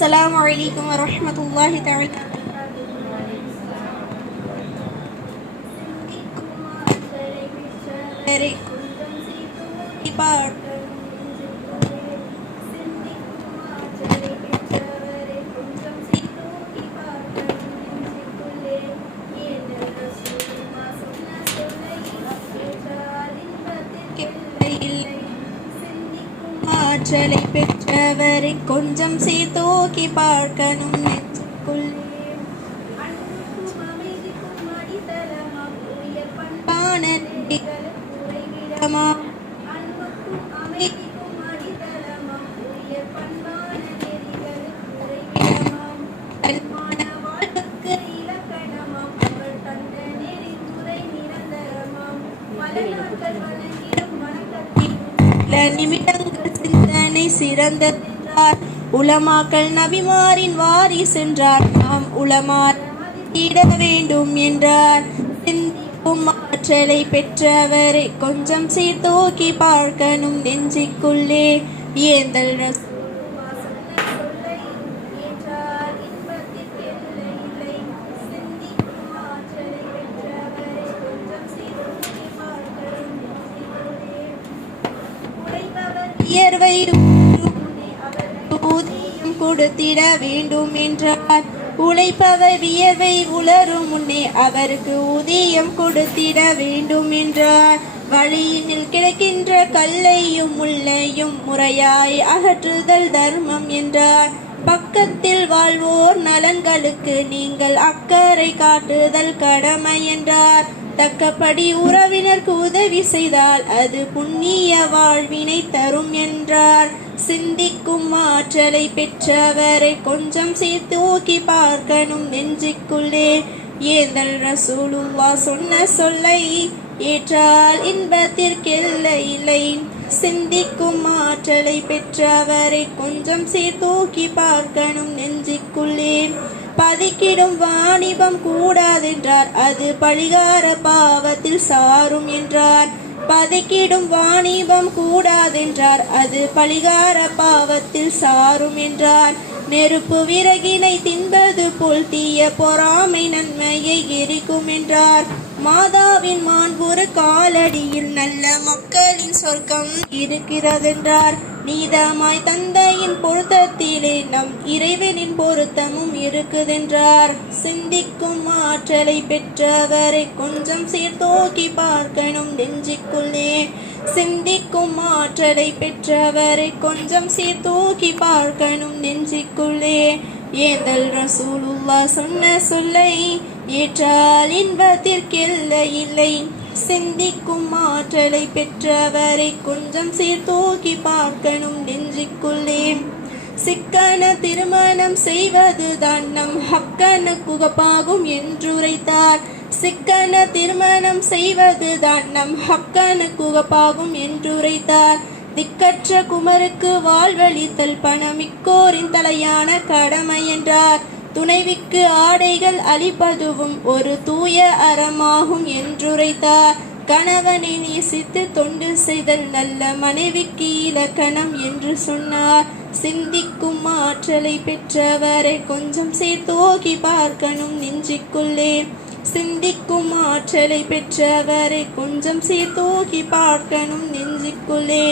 السلام عليكم ورحمة الله تعالى. ஆற்றலை பெற்றவரை கொஞ்சம் சீர்தூக்கி பார்க்கணும் நெஞ்சுக்குள்ளே. நிமிடங்கள் சிந்தனை சிறந்தார். உலமாக்கள் நபிமாரின் வாரி சென்றார். நாம் உலமார் இட வேண்டும் என்றார். சிந்திக்கும் ஆற்றலை பெற்றவரை கொஞ்சம் சீர்தூக்கி பார்க்கணும் நெஞ்சுக்குள்ளே. ஏந்தல் வியர்வை ஊதியம் கொடுத்திட வேண்டும் என்றார். உழைப்பவர் வியர்வை உலரும் முன்னே அவருக்கு ஊதியம் கொடுத்திட வேண்டும் என்றார். வழியினில் கிடக்கின்ற கல்லையும் முள்ளையும் முறையாய் அகற்றுதல் தர்மம் என்றார். பக்கத்தில் வாழ்வோர் நலன்களுக்கு நீங்கள் அக்கறை காட்டுதல் கடமை என்றார். தக்கபடி உறவினருக்கு உதவி செய்தால் அது புண்ணிய வாழ்வினை தரும் என்றார். சிந்திக்கும் ஆற்றலை பெற்றவரை கொஞ்சம் சீர்தூக்கி பார்க்கணும் நெஞ்சுக்குள்ளே. ஏந்தல் ரசூலுல்லாஹ் சொன்ன சொல்லை ஏற்றால் இன்பத்திற்கெல்லை இல்லை. சிந்திக்கும் ஆற்றலை பெற்றவரை கொஞ்சம் சீர்தூக்கி பார்க்கணும் நெஞ்சுக்குள்ளே. பதுக்கிடும் வாணிபம் கூடாதென்றார். அது பழிகார பாவத்தில் சாரும் என்றார். பதுக்கிடும் வாணிபம் கூடாதென்றார். அது பழிகார பாவத்தில் சாரும் என்றார். நெருப்பு விறகினை தின்பது போல் தீய பொறாமை நன்மையை எரிக்கும் என்றார். மாதாவின் மாண்புறு காலடியில் நல்ல மக்களின் சொர்க்கம் இருக்கிறதென்றார். நீதமாய் தந்தையின் பொருத்தத்திலே நம் இறைவனின் பொருத்தமும் இருக்குதென்றார். சிந்திக்கும் ஆற்றலை பெற்றவரை கொஞ்சம் சீர்தூக்கி பார்க்கணும் நெஞ்சுக்குள்ளே. சிந்திக்கும் ஆற்றலை பெற்றவரை கொஞ்சம் சீர்தூக்கி பார்க்கணும் நெஞ்சுக்குள்ளே. ஏந்தல் ரசூலுல்லாஹ் சொன்ன சொல்லை ஏற்றால் இன்பத்திற்கெல்லை இல்லை. சிந்திக்கும் ஆற்றலை பெற்றவரை கொஞ்சம் சீர்தூக்கி பார்க்கணும் நெஞ்சுக்குள்ளே. சிக்கன திருமணம் செய்வதுதான் நம் ஹக்கனுக்கு உகப்பாகும் என்றுரைத்தார். சிக்கன திருமணம் செய்வதுதான் நம் ஹக்கனுக்கு உகப்பாகும் என்றுரைத்தார். திக்கற்ற குமருக்கு வாழ்வழித்தல் பணமிக்கோரின் தலையான கடமை என்றார். துணைவிக்கு ஆடைகள் அளிப்பதுவும் ஒரு தூய அறமாகும் என்றுரைத்தார். கணவனை நேசித்து தொண்டு செய்தல் நல்ல மனைவிக்கு இலக்கணம் என்று சொன்னார். சிந்திக்கும் ஆற்றலை பெற்றவரை கொஞ்சம் சீர்தூக்கி பார்க்கணும் நெஞ்சுக்குள்ளே. சிந்திக்கும் ஆற்றலை பெற்றவரை கொஞ்சம் சீர்தூக்கி பார்க்கணும் நெஞ்சுக்குள்ளே.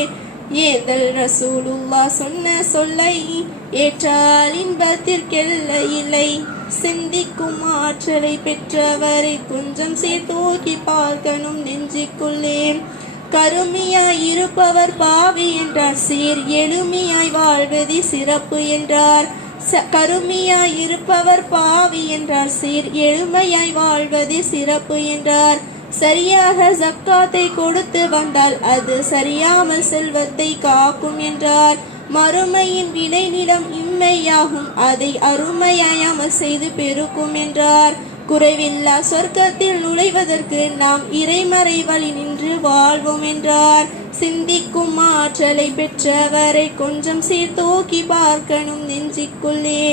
ஏந்தல் ரசூலுல்லாஹ் சொன்ன சொல்லை ஏற்றால் இன்பத்திற்கெல்லை இல்லை. சிந்திக்கும் ஆற்றலை பெற்றவரை கொஞ்சம் சீர்தூக்கி பார்க்கணும் நெஞ்சுக்குள்ளே. கருமியாய் இருப்பவர் பாவி என்றார். சீர் எளிமையாய் வாழ்வதி சிறப்பு என்றார். கருமியாய் இருப்பவர் பாவி என்றார். சீர் எளிமையாய் வாழ்வதி சிறப்பு என்றார். சரியாக ஜக்காத்தை கொடுத்து வந்தால் அது சரியாமல் செல்வத்தை காக்கும் என்றார். மறுமையின் வினை நிலம் இம்மையாகும், அதை அருமையாமல் செய்து பெருக்கும் என்றார். குறைவில்லா சொர்க்கத்தில் நுழைவதற்கு நாம் இறைமறை வழி நின்று வாழ்வோம் என்றார். சிந்திக்கும் ஆற்றலை பெற்றவரை கொஞ்சம் சீர்தூக்கி பார்க்கணும் நெஞ்சுக்குள்ளே.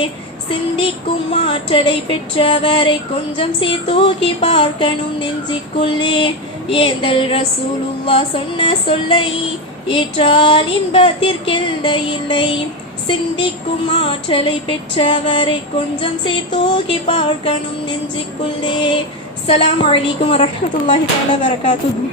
சிந்திக்கும் ஆற்றலை பெற்றவரை கொஞ்சம் சீர்தூக்கி பார்க்கணும் நெஞ்சுக்குள்ளே. ஏந்தல் ரசூலுல்லாஹ் சொன்ன சொல்லை ஏற்றால் இன்பத்திற்கெல்லை இல்லை. சிந்திக்கும் ஆற்றலை பெற்றவரை கொஞ்சம் சேர்த்தூகி பார்க்கணும் நெஞ்சுக்குள்ளே. அஸ்ஸலாமு அலைக்கும் வரஹ்மத்துல்லாஹி தஆலா வரகாத்துஹு.